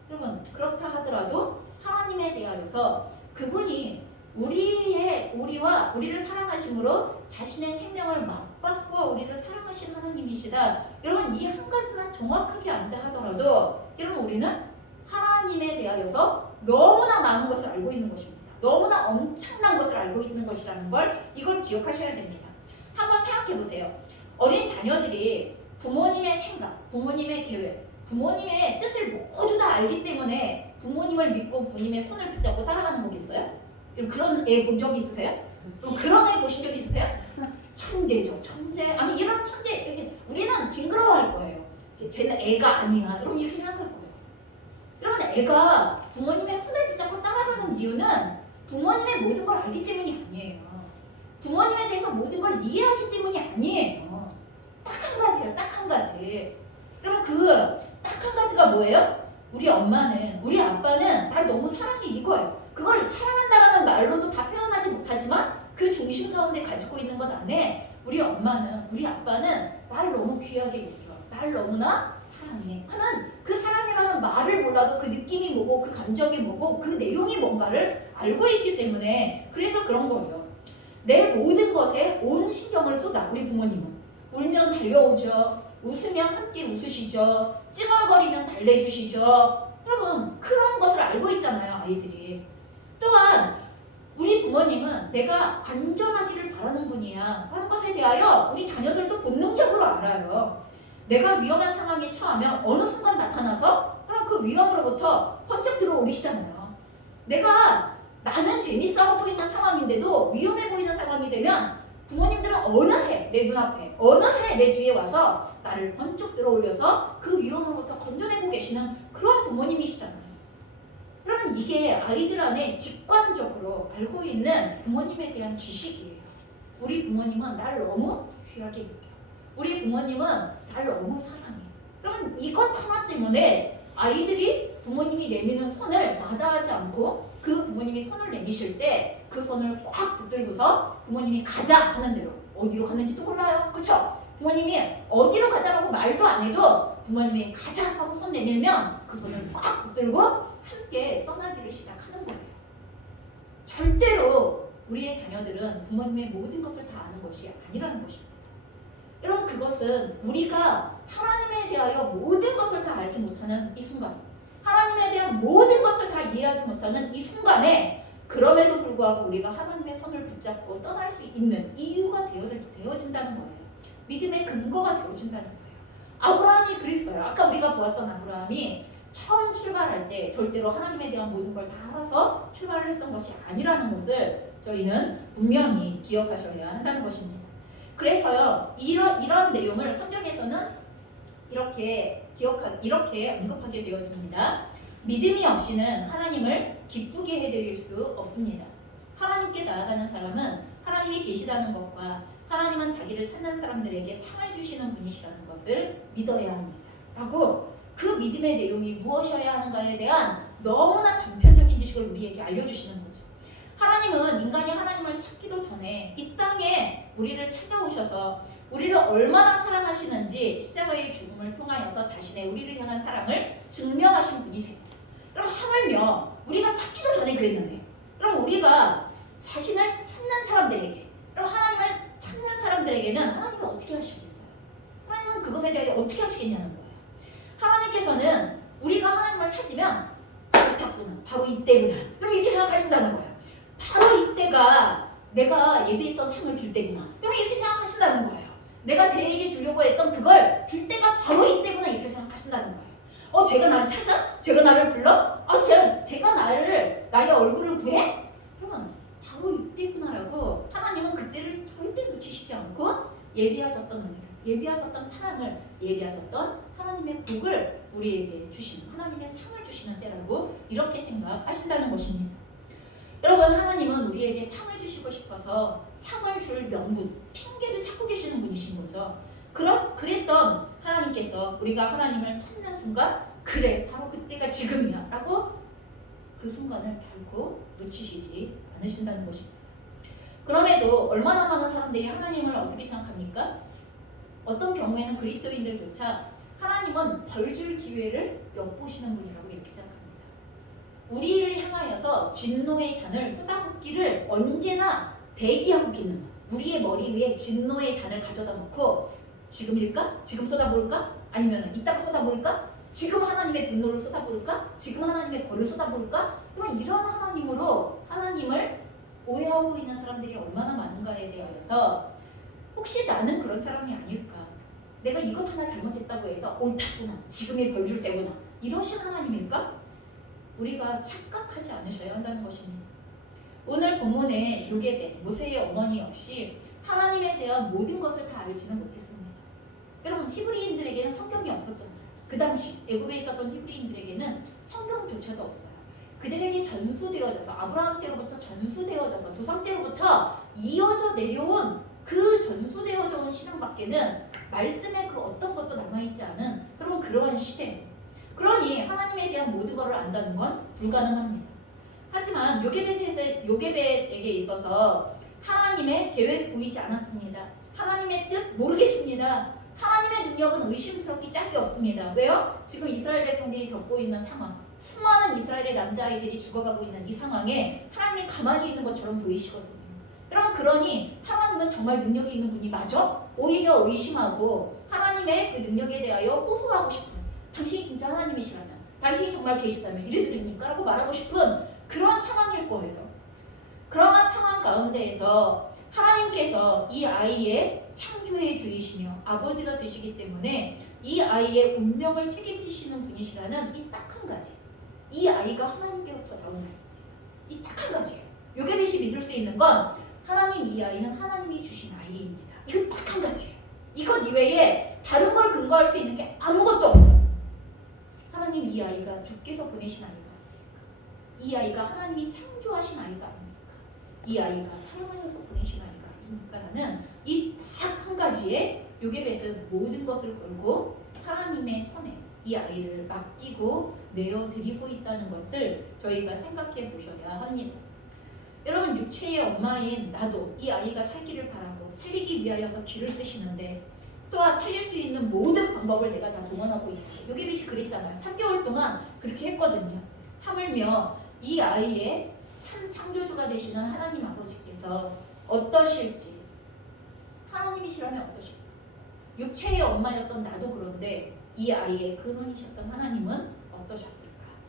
여러분 그렇다 하더라도 하나님에 대하여서 그분이 우리와 우리를 사랑하심으로 자신의 생명을 맞바꾸어 우리를 사랑하신 하나님이시다. 여러분 이 한 가지만 정확하게 안다 하더라도 여러분 우리는 하나님에 대하여서 너무나 많은 것을 알고 있는 것입니다. 너무나 엄청난 것을 알고 있는 것이라는 걸 이걸 기억하셔야 됩니다. 한번 생각해 보세요. 어린 자녀들이 부모님의 생각, 부모님의 계획, 부모님의 뜻을 모두 다 알기 때문에 부모님을 믿고 부모님의 손을 붙잡고 따라가는 거겠어요? 그런 애 본 적이 있으세요? 그런 애 보신 적 있으세요? 천재죠, 천재. 아니 이런 천재, 이렇게 우리는 징그러워할 거예요. 쟤는 애가 아니야. 여러분 이렇게 생각할 거예요. 여러분 애가 부모님의 손을 붙잡고 따라가는 이유는 부모님의 모든 걸 알기 때문이 아니에요. 부모님에 대해서 모든 걸 이해하기 때문이 아니에요. 딱 한 가지예요. 딱 한 가지. 그러면 그 딱 한 가지가 뭐예요? 우리 엄마는, 우리 아빠는 날 너무 사랑해, 이거예요. 그걸 사랑한다라는 말로도 다 표현하지 못하지만 그 중심 가운데 가지고 있는 것 안에 우리 엄마는, 우리 아빠는 날 너무 귀하게 여겨, 날 너무나 사랑해 하는 그 사랑이라는 말을 몰라도 그 느낌이 뭐고 그 감정이 뭐고 그 내용이 뭔가를 알고 있기 때문에, 그래서 그런 거예요. 내 모든 것에 온 신경을 쏟아. 우리 부모님은 울면 달려오죠, 웃으면 함께 웃으시죠, 찡얼거리면 달래주시죠. 여러분 그런 것을 알고 있잖아요, 아이들이. 또한 우리 부모님은 내가 안전하기를 바라는 분이야 하는 것에 대하여 우리 자녀들도 본능적으로 알아요. 내가 위험한 상황에 처하면 어느 순간 나타나서 그럼 그 위험으로부터 번쩍 들어오시잖아요. 나는 재밌어 하고 있는 상황인데도 위험해 보이는 상황이 되면 부모님들은 어느새 내 눈앞에, 어느새 내 뒤에 와서 나를 번쩍 들어올려서 그 위험으로부터 건져내고 계시는 그런 부모님이시잖아요. 그러면 이게 아이들 안에 직관적으로 알고 있는 부모님에 대한 지식이에요. 우리 부모님은 날 너무 귀하게 여겨. 우리 부모님은 날 너무 사랑해. 그러면 이것 하나 때문에 아이들이 부모님이 내미는 손을 마다하지 않고 그 부모님이 손을 내미실 때 그 손을 꽉 붙들고서 부모님이 가자 하는 대로, 어디로 가는지도 몰라요. 그렇죠? 부모님이 어디로 가자고 말도 안 해도 부모님이 가자 하고 손 내밀면 그 손을 꽉 붙들고 함께 떠나기를 시작하는 거예요. 절대로 우리의 자녀들은 부모님의 모든 것을 다 아는 것이 아니라는 것입니다. 여러분 그것은 우리가 하나님에 대하여 모든 것을 다 알지 못하는 이 순간, 하나님에 대한 모든 것을 다 이해하지 못하는 이 순간에, 그럼에도 불구하고 우리가 하나님의 손을 붙잡고 떠날 수 있는 이유가 되어진다는 거예요. 믿음의 근거가 되어진다는 거예요. 아브라함이 그랬어요. 아까 우리가 보았던 아브라함이 처음 출발할 때 절대로 하나님에 대한 모든 걸 다 알아서 출발을 했던 것이 아니라는 것을 저희는 분명히 기억하셔야 한다는 것입니다. 그래서요, 이런 내용을 성경에서는 이렇게 언급하게 되어집니다. 믿음이 없이는 하나님을 기쁘게 해드릴 수 없습니다. 하나님께 나아가는 사람은 하나님이 계시다는 것과 하나님은 자기를 찾는 사람들에게 상을 주시는 분이시라는 것을 믿어야 합니다. 라고 그 믿음의 내용이 무엇이어야 하는가에 대한 너무나 단편적인 지식을 우리에게 알려주시는 거죠. 하나님은 인간이 하나님을 찾기도 전에 이 땅에 우리를 찾아오셔서 우리를 얼마나 사랑하시는지 십자가의 죽음을 통하여서 자신의 우리를 향한 사랑을 증명하신 분이세요. 그럼 하물며 우리가 찾기도 전에 그랬는데, 그럼 우리가 자신을 찾는 사람들에게, 그럼 하나님을 찾는 사람들에게는 하나님이 어떻게 하시겠어요? 하나님은 그것에 대해 어떻게 하시겠냐는 거예요. 하나님께서는 우리가 하나님을 찾으면 그렇구나, 바로 이때구나, 그럼 이렇게 생각하신다는 거예요. 바로 이때가 내가 예비했던 상을 줄 때구나, 그럼 이렇게 생각하신다는 거예요. 내가 쟤에게 주려고 했던 그걸 줄 때가 바로 이때구나, 이렇게 생각하신다는 거예요. 제가 나를 찾아? 제가 나를 불러? 제가 나의 얼굴을 구해? 그러면 바로 이때구나라고 하나님은 그때를 절대 놓치시지 않고 예비하셨던 은혜를, 예비하셨던 사랑을, 예비하셨던 하나님의 복을 우리에게 주시는, 하나님의 상을 주시는 때라고 이렇게 생각하신다는 것입니다. 여러분 하나님은 우리에게 상을 주시고 싶어서 상을 줄 명분, 핑계를 찾고 계시는 분이신 거죠. 그랬던 하나님께서 우리가 하나님을 찾는 순간, 그래 바로 그때가 지금이야 라고 그 순간을 결코 놓치시지 않으신다는 것입니다. 그럼에도 얼마나 많은 사람들이 하나님을 어떻게 생각합니까? 어떤 경우에는 그리스도인들조차 하나님은 벌 줄 기회를 엿보시는 분이라고 이렇게 생각합니다. 우리를 향하여서 진노의 잔을 쏟아붓기를 언제나 대기하고 있는 것. 우리의 머리 위에 진노의 잔을 가져다 놓고 지금일까? 지금 쏟아부을까? 아니면 이따가 쏟아부을까? 지금 하나님의 분노를 쏟아부을까? 지금 하나님의 벌을 쏟아부을까? 그럼 이런 하나님으로 하나님을 오해하고 있는 사람들이 얼마나 많은가에 대하여서 혹시 나는 그런 사람이 아닐까? 내가 이것 하나 잘못했다고 해서 옳다구나. 지금이 벌 줄 때구나. 이러신 하나님일까? 우리가 착각하지 않으셔야 한다는 것입니다. 오늘 본문의 요게벳, 모세의 어머니 역시 하나님에 대한 모든 것을 다 알지는 못했습니다. 여러분 히브리인들에게는 성경이 없었잖아요. 그 당시 애굽에 있었던 히브리인들에게는 성경조차도 없어요. 그들에게 전수되어져서 아브라함 때로부터 전수되어져서 조상 때로부터 이어져 내려온 그 전수되어져 온 신앙밖에는 말씀의 그 어떤 것도 남아있지 않은 그러한 시대. 그러니 하나님에 대한 모든 것을 안다는 건 불가능합니다. 하지만 요게벳에게 있어서 하나님의 계획 보이지 않았습니다. 하나님의 뜻 모르겠습니다. 하나님의 능력은 의심스럽기 짝이 없습니다. 왜요? 지금 이스라엘 백성들이 겪고 있는 상황, 수많은 이스라엘의 남자아이들이 죽어가고 있는 이 상황에 하나님이 가만히 있는 것처럼 보이시거든요. 여러분 그러니 하나님은 정말 능력이 있는 분이 맞아? 오히려 의심하고 하나님의 그 능력에 대하여 호소하고 싶은, 당신이 진짜 하나님이시라면, 당신이 정말 계시다면 이래도 됩니까? 라고 말하고 싶은 그런 상황일 거예요. 그러한 상황 가운데에서 하나님께서 이 아이의 창조의 주이시며 아버지가 되시기 때문에 이 아이의 운명을 책임지시는 분이시라는 이 딱 한 가지, 이 아이가 하나님께로부터 나온 아이, 이 딱 한 가지예요. 요게벳이 믿을 수 있는 건 하나님, 이 아이는 하나님이 주신 아이입니다. 이거 딱 한 가지예요. 이것 이외에 다른 걸 근거할 수 있는 게 아무것도 없어요. 하나님, 이 아이가 주께서 보내신 아이가 아닙니까? 이 아이가 하나님이 창조하신 아이가 아닙니까? 이 아이가 사랑하셔서 보내신 아이가 아닙니까? 라는 이 딱 한 가지에 요게벳은 모든 것을 걸고 하나님의 손에 이 아이를 맡기고 내어드리고 있다는 것을 저희가 생각해 보셔야 합니다. 여러분 육체의 엄마인 나도 이 아이가 살기를 바라고 살리기 위하여서 기를 쓰시는데 또한 살릴 수 있는 모든 방법을 내가 다 동원하고 있어요. 요게벳이 그랬잖아요. 3개월 동안 그렇게 했거든요. 하물며 이 아이의 참 창조주가 되시는 하나님 아버지께서 어떠실지, 하나님이시라면 어떠실까? 육체의 엄마였던 나도 그런데 이 아이의 근원이셨던 하나님은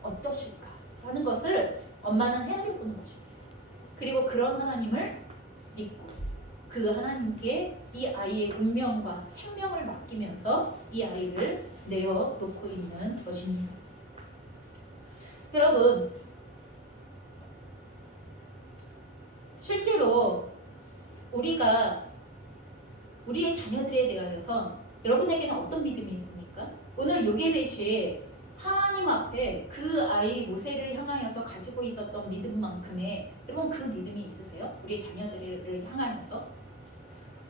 어떠실까 하는 것을 엄마는 헤아려 보는 것입니다. 그리고 그런 하나님을 믿고 그 하나님께 이 아이의 운명과 생명을 맡기면서 이 아이를 내어놓고 있는 것입니다. 여러분 실제로 우리가 우리의 자녀들에 대하여서 여러분에게는 어떤 믿음이 있습니까? 오늘 요게벳이 하나님 앞에 그 아이 모세를 향하여서 가지고 있었던 믿음만큼의 여러분 그 믿음이 있으세요? 우리의 자녀들을 향하여서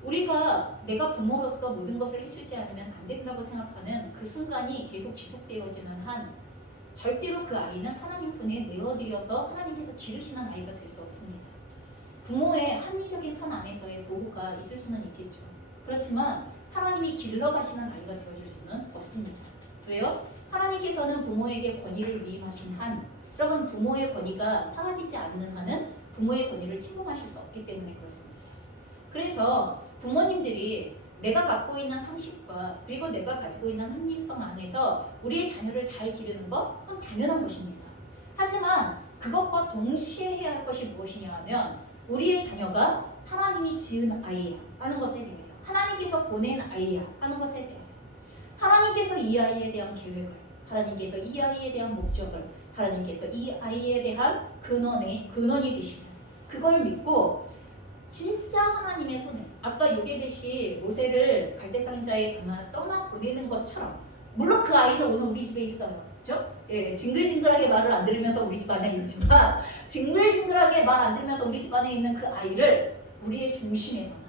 우리가 내가 부모로서 모든 것을 해주지 않으면 안 된다고 생각하는 그 순간이 계속 지속되어지는 한 절대로 그 아이는 하나님 손에 내어드려서 하나님께서 기르시는 아이가 될 수 없습니다. 부모의 합리적인 선 안에서의 도구가 있을 수는 있겠죠. 그렇지만 하나님이 길러가시는 아이가 되어줄 수는 없습니다. 왜요? 하나님께서는 부모에게 권위를 위임하신 한, 여러분 부모의 권위가 사라지지 않는 한은 부모의 권위를 침범하실 수 없기 때문에 그렇습니다. 그래서 부모님들이 내가 갖고 있는 상식과 그리고 내가 가지고 있는 합리성 안에서 우리의 자녀를 잘 기르는 것, 그건 당연한 것입니다. 하지만 그것과 동시에 해야 할 것이 무엇이냐 하면 우리의 자녀가 하나님이 지은 아이야 하는 것에 대해요. 하나님께서 보낸 아이야 하는 것에 대해요. 하나님께서 이 아이에 대한 계획을, 하나님께서 이 아이에 대한 목적을, 하나님께서 이 아이에 대한 근원이 되시는 그걸 믿고 진짜 하나님의 손에, 아까 요게벳이 모세를 갈대상자에 담아 떠나 보내는 것처럼, 물론 그 아이는 오늘 우리 집에 있어요. 그렇죠? 예, 징글징글하게 말을 안 들으면서 우리 집 안에 있지만 징글징글하게 말 안 들으면서 우리 집 안에 있는 그 아이를 우리의 중심에서는,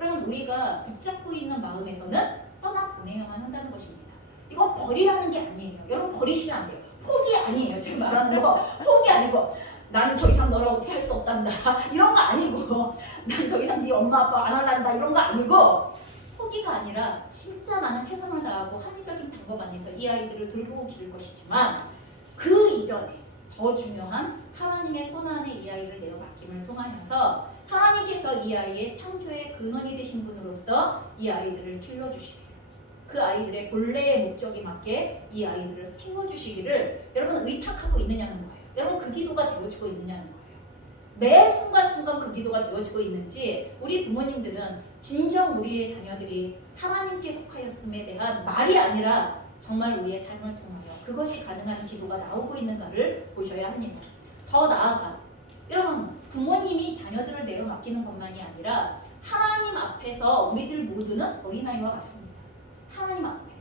여러분 우리가 붙잡고 있는 마음에서는 떠나 보내야만 한다는 것입니다. 이거 버리라는 게 아니에요. 여러분 버리시면 안 돼요. 포기 아니에요. 지금 말하는 거 포기 아니고 나는 더 이상 너랑 어떻게 할 수 없단다 이런 거 아니고 난 더 이상 네 엄마 아빠 안 할란다 이런 거 아니고 포기가 아니라 진짜 나는 최선을 다하고 합리적인 방법 안에서 이 아이들을 돌보고 기를 것이지만 그 이전에 더 중요한 하나님의 손 안에 이 아이를 내어 맡김을 통하여서 하나님께서 이 아이의 창조의 근원이 되신 분으로서 이 아이들을 길러주시기를 그 아이들의 본래의 목적에 맞게 이 아이들을 세워주시기를 여러분 의탁하고 있느냐는 거예요. 여러분 그 기도가 되어지고 있느냐는 거예요. 매 순간순간 그 기도가 되어지고 있는지 우리 부모님들은 진정 우리의 자녀들이 하나님께 속하였음에 대한 말이 아니라 정말 우리의 삶을 통하여 그것이 가능한 기도가 나오고 있는가를 보셔야 합니다. 더 나아가 여러분 부모님이 자녀들을 내어 맡기는 것만이 아니라 하나님 앞에서 우리들 모두는 어린아이와 같습니다. 하나님 앞에서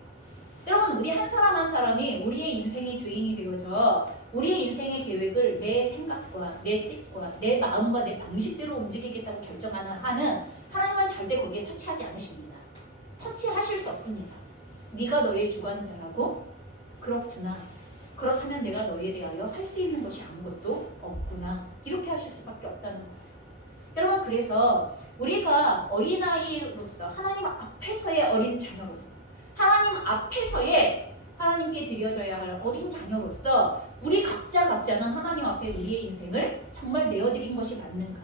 여러분 우리 한 사람 한 사람이 우리의 인생의 주인이 되어져 우리의 인생의 계획을 내 생각과 내 뜻과 내 마음과 내 방식대로 움직이겠다고 결정하는 한은 하나님은 절대 거기에 터치하지 않으십니다. 터치하실 수 없습니다. 네가 너의 주관자라고? 그렇구나. 그렇다면 내가 너에 대하여 할 수 있는 것이 아무것도 없구나. 이렇게 하실 수밖에 없다는 거예요. 여러분 그래서 우리가 어린아이로서 하나님 앞에서의 어린 자녀로서 하나님 앞에서의 하나님께 드려져야 할 어린 자녀로서 우리 각자는 하나님 앞에 우리의 인생을 정말 내어드린 것이 맞는가?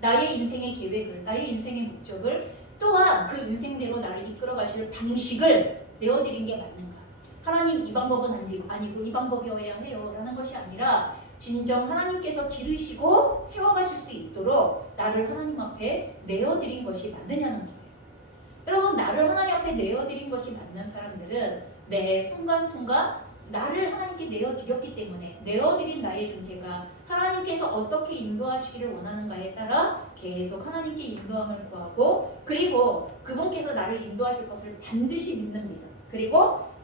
나의 인생의 계획을, 나의 인생의 목적을 또한 그 인생대로 나를 이끌어 가실 방식을 내어드린 게 맞는가? 하나님 이 방법은 아니고 이 방법이어야 해요 라는 것이 아니라 진정 하나님께서 기르시고 세워가실 수 있도록 나를 하나님 앞에 내어드린 것이 맞느냐는 거예요. 여러분 나를 하나님 앞에 내어드린 것이 맞는 사람들은 매 순간순간 나를 하나님께 내어드렸기 때문에 내어드린 나의 존재가 하나님께서 어떻게 인도하시기를 원하는가에 따라 계속 하나님께 인도함을 구하고 그리고 그분께서 나를 인도하실 것을 반드시 믿는 믿음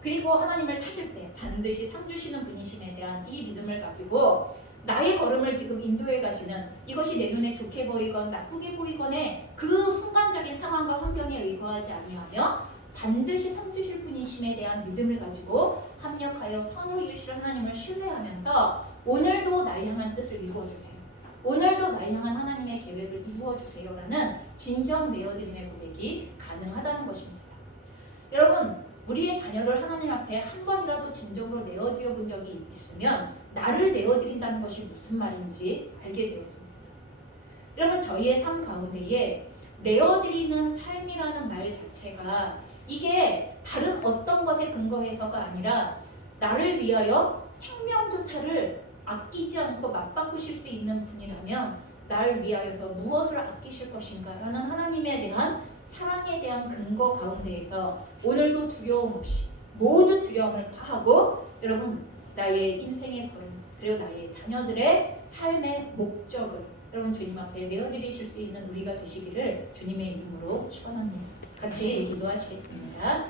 그리고 하나님을 찾을 때 반드시 상 주시는 분이심에 대한 이 믿음을 가지고 나의 걸음을 지금 인도해 가시는 이것이 내 눈에 좋게 보이건 나쁘게 보이건의 그 순간적인 상황과 환경에 의거하지 아니하며 반드시 상 주실 분이심에 대한 믿음을 가지고 합력하여 선으로 이루실 하나님을 신뢰하면서 오늘도 날 향한 뜻을 이루어주세요. 오늘도 날 향한 하나님의 계획을 이루어주세요 라는 진정 내어드림의 고백이 가능하다는 것입니다. 여러분 우리의 자녀를 하나님 앞에 한 번이라도 진정으로 내어드려 본 적이 있으면 나를 내어드린다는 것이 무슨 말인지 알게 되었습니다. 여러분 저희의 삶 가운데에 내어드리는 삶이라는 말 자체가 이게 다른 어떤 것에 근거해서가 아니라 나를 위하여 생명조차를 아끼지 않고 맞바꾸실 수 있는 분이라면 나를 위하여서 무엇을 아끼실 것인가 라는 하나님에 대한 사랑에 대한 근거 가운데에서 오늘도 두려움 없이 모두 두려움을 파하고 여러분 나의 인생의 걸음 그리고 나의 자녀들의 삶의 목적을 여러분 주님 앞에 내어드리실 수 있는 우리가 되시기를 주님의 이름으로 축원합니다. 같이 기도하시겠습니다.